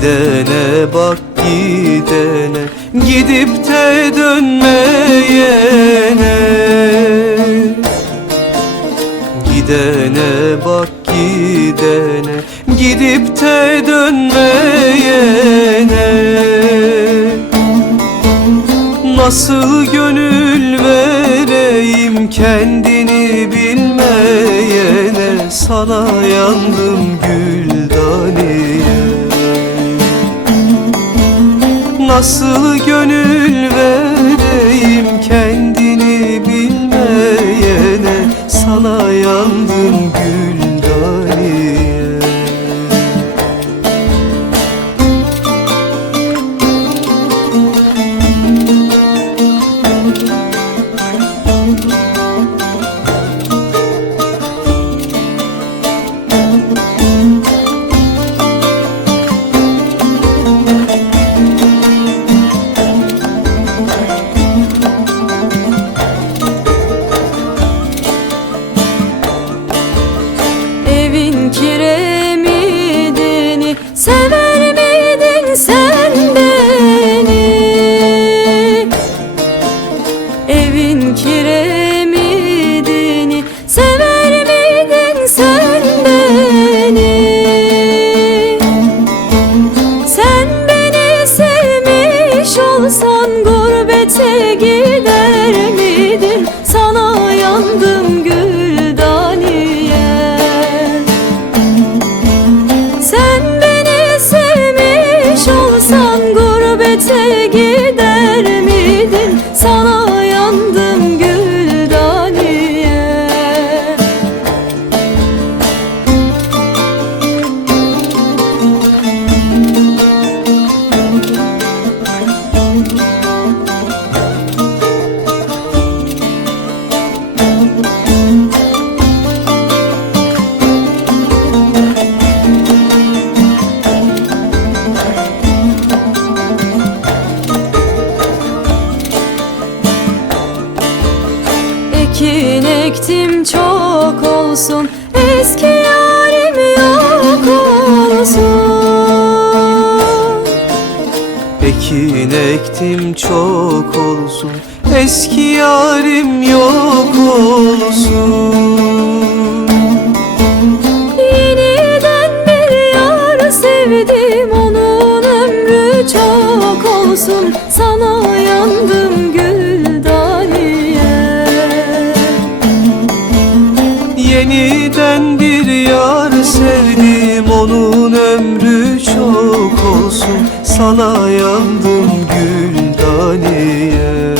Gidene bak gidene Gidip de dönmeyene. Gidene bak gidene Gidip de dönmeyene. Nasıl gönül vereyim kendini bilmeyene Sana yandım güldaniye Nasıl gönül vereyim kendini bilmeyene? Sana yandım güldaniye Evin kiremidini Ekin ektim çok olsun. Eski yarim yok olsun. Ekin ektim çok olsun. Eski yarim yok olsun. Yeniden bir yar sevdim. Onun ömrü çok olsun. Sana yandım Yeniden bir yar sevdim Onun ömrü çok olsun. Sana yandım güldaniye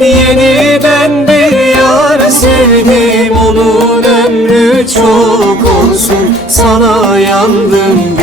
Yeniden bir yar sevdim Onun ömrü çok olsun. Sana yandım